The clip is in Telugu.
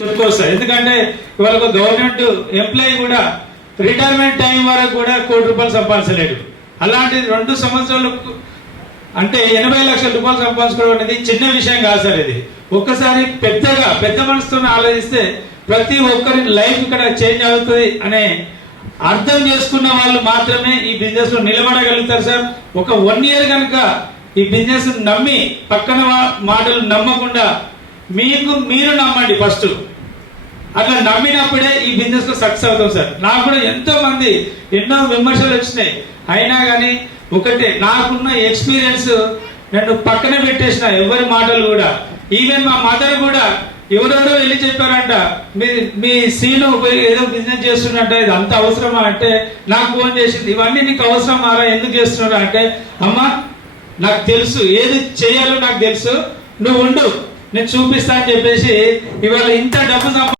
చెప్పుకోవచ్చు. ఎందుకంటే ఇవాళ ఒక గవర్నమెంట్ ఎంప్లాయీ కూడా రిటైర్మెంట్ టైం వరకు కూడా ₹1,00,00,000 సంపాదించలేడు. అలాంటిది 2 సంవత్సరాలు అంటే 80 లక్షల రూపాయలు సంపాదించుకోవడం అనేది చిన్న విషయం కాదు సార్. ఇది ఒక్కసారి పెద్ద మనసుతో ఆలోచిస్తే ప్రతి ఒక్కరి లైఫ్ ఇక్కడ చేంజ్ అవుతుంది అనే అర్థం చేసుకున్న వాళ్ళు మాత్రమే ఈ బిజినెస్ లో నిలబడగలుగుతారు సార్. ఒక 1 year కనుక ఈ బిజినెస్ నమ్మి పక్కన మాటలు నమ్మకుండా మీరు నమ్మండి ఫస్ట్. అట్లా నమ్మినప్పుడే ఈ బిజినెస్ లో సక్సెస్ అవుతాం సార్. నాకు కూడా ఎన్నో విమర్శలు వచ్చినాయి. అయినా కానీ ఒకటే, నాకున్న ఎక్స్పీరియన్స్ నన్ను పక్కన పెట్టేసిన ఎవరి మాటలు కూడా. ఈవెన్ మా మదర్ కూడా ఎవరెవరో వెళ్ళి చెప్పారంట, మీ సీను ఏదో బిజినెస్ చేస్తున్నట్ట, ఇది అంత అవసరమా అంటే నాకు ఫోన్ చేసింది, ఇవన్నీ నీకు అవసరమా, ఎందుకు చేస్తున్నారా అంటే, అమ్మా నాకు తెలుసు ఏది చేయాలో నాకు తెలుసు, నువ్వు ఉండు నేను చూపిస్తా అని చెప్పేసి ఇవాళ ఇంత డబ్బు